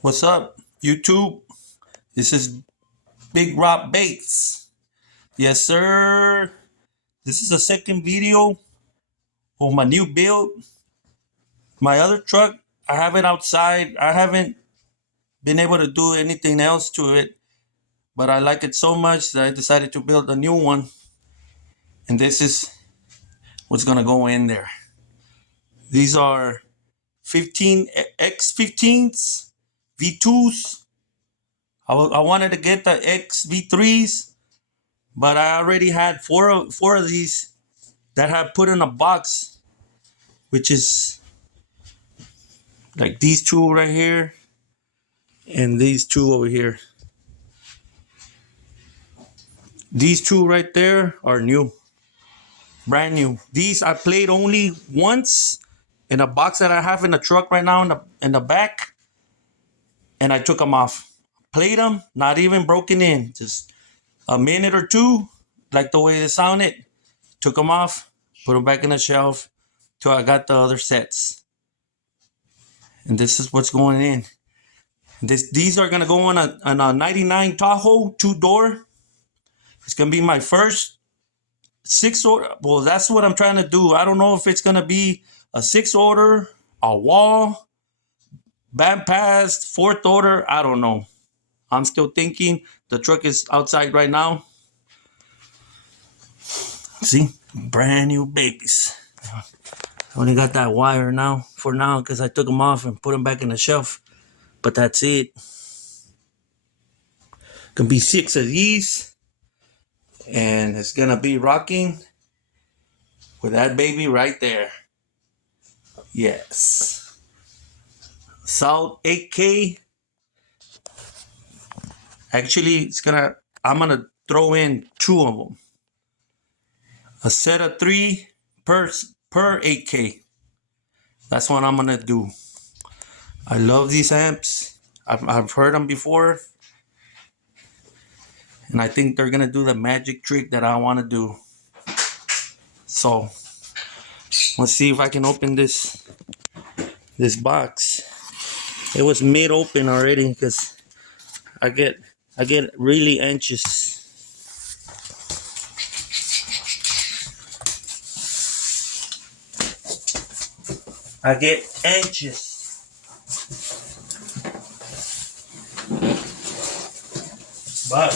What's up, YouTube? This is BIGROB'S. Yes, sir. This is the second video of my new build. My other truck, I have it outside. I haven't been able to do anything else to it, but I like it so much that I decided to build a new one. And this is what's going to go in there. These are 15 X15s, V2s. I wanted to get the X V3s, but I already had four of these that have put in a box, which is like these two right here and these two over here. These two right there are new, brand new. These I played only once in a box that I have in the truck right now in the back, and I took them off. Played them, not even broken in, just a minute or two, like the way they sounded. Took them off, put them back in the shelf till I got the other sets. And this is what's going in. These are gonna go on a '99 Tahoe 2-door. It's gonna be my first 6-order. Well, that's what I'm trying to do. I don't know if it's gonna be a 6-order, a wall, band pass, 4th order. I don't know. I'm still thinking. The truck is outside right now. See, brand new babies. I only got that wire now for now because I took them off and put them back in the shelf. But that's it. Gonna be 6 of these, and it's gonna be rocking with that baby right there. Yes, South 8K. Actually, I'm gonna throw in 2 of them. A set of 3 per 8K. That's what I'm gonna do. I love these amps. I've heard them before, and I think they're gonna do the magic trick that I want to do. So let's see if I can open this box. It was mid open already because I get really anxious. I get anxious. But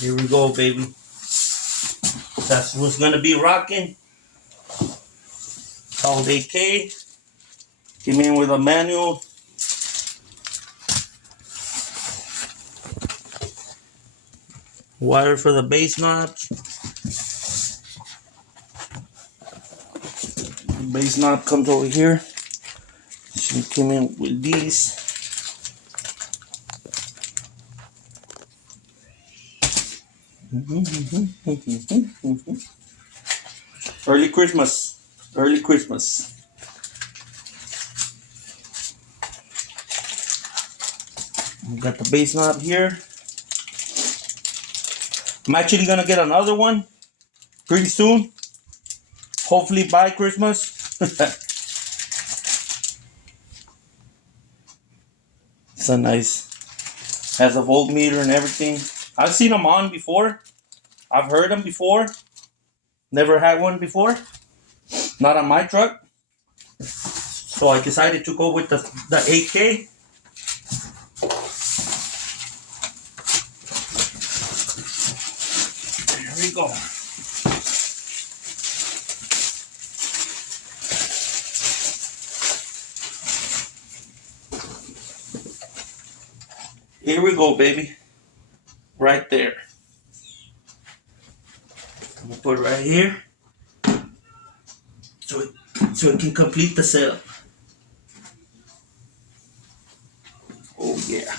here we go, baby. That's what's gonna be rocking. Called 8K. Came in with a manual. Wire for the bass knobs. The bass knob comes over here. She came in with these. Early Christmas. Early Christmas. I've got the bass knob here. I'm actually gonna get another one pretty soon. Hopefully by Christmas. It's a nice, has a voltmeter and everything. I've seen them on before. I've heard them before. Never had one before. Not on my truck. So I decided to go with the 8K. There we go. Here we go, baby. Right there. I'm gonna put it right here so it can complete the setup. Oh yeah.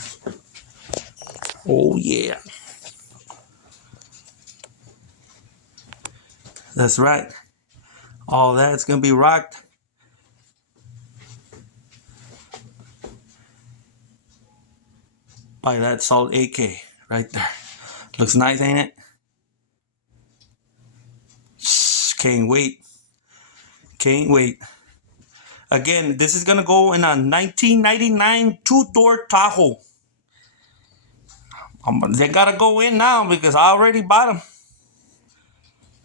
Oh yeah. That's right. All that's gonna be rocked by that Salt 8K right there. Looks nice, ain't it? Can't wait. Can't wait. Again, this is going to go in a 1999 two-door Tahoe. They got to go in now because I already bought them.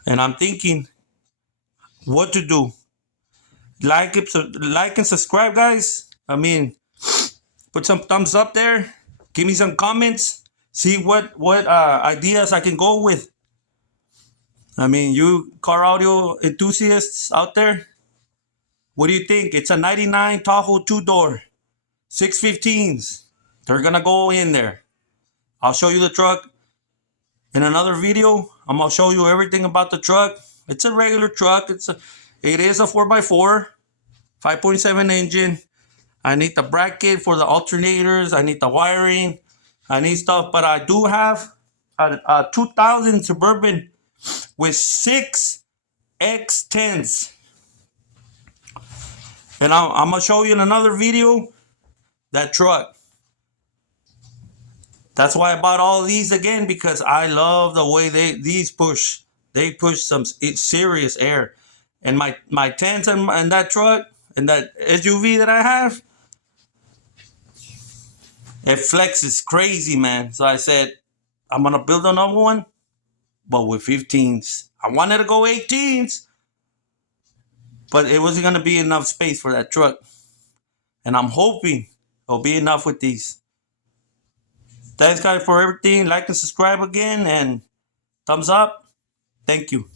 And I'm thinking what to do. Like and subscribe, guys. I mean, put some thumbs up there. Give me some comments. See what ideas I can go with. I mean, you car audio enthusiasts out there, what do you think? It's a 99 Tahoe two-door, 615s. They're going to go in there. I'll show you the truck in another video. I'm going to show you everything about the truck. It's a regular truck. It is a 4x4, 5.7 engine. I need the bracket for the alternators. I need the wiring. I need stuff. But I do have a 2000 Suburban with 6 X10s. And I'm going to show you in another video that truck. That's why I bought all these again, because I love the way these push. They push some serious air. And my tents and that truck and that SUV that I have, it flexes crazy, man. So I said, I'm going to build another one, but with 15s. I wanted to go 18s, but it wasn't going to be enough space for that truck. And I'm hoping it'll be enough with these. Thanks, guys, for everything. Like and subscribe again, and thumbs up. Thank you.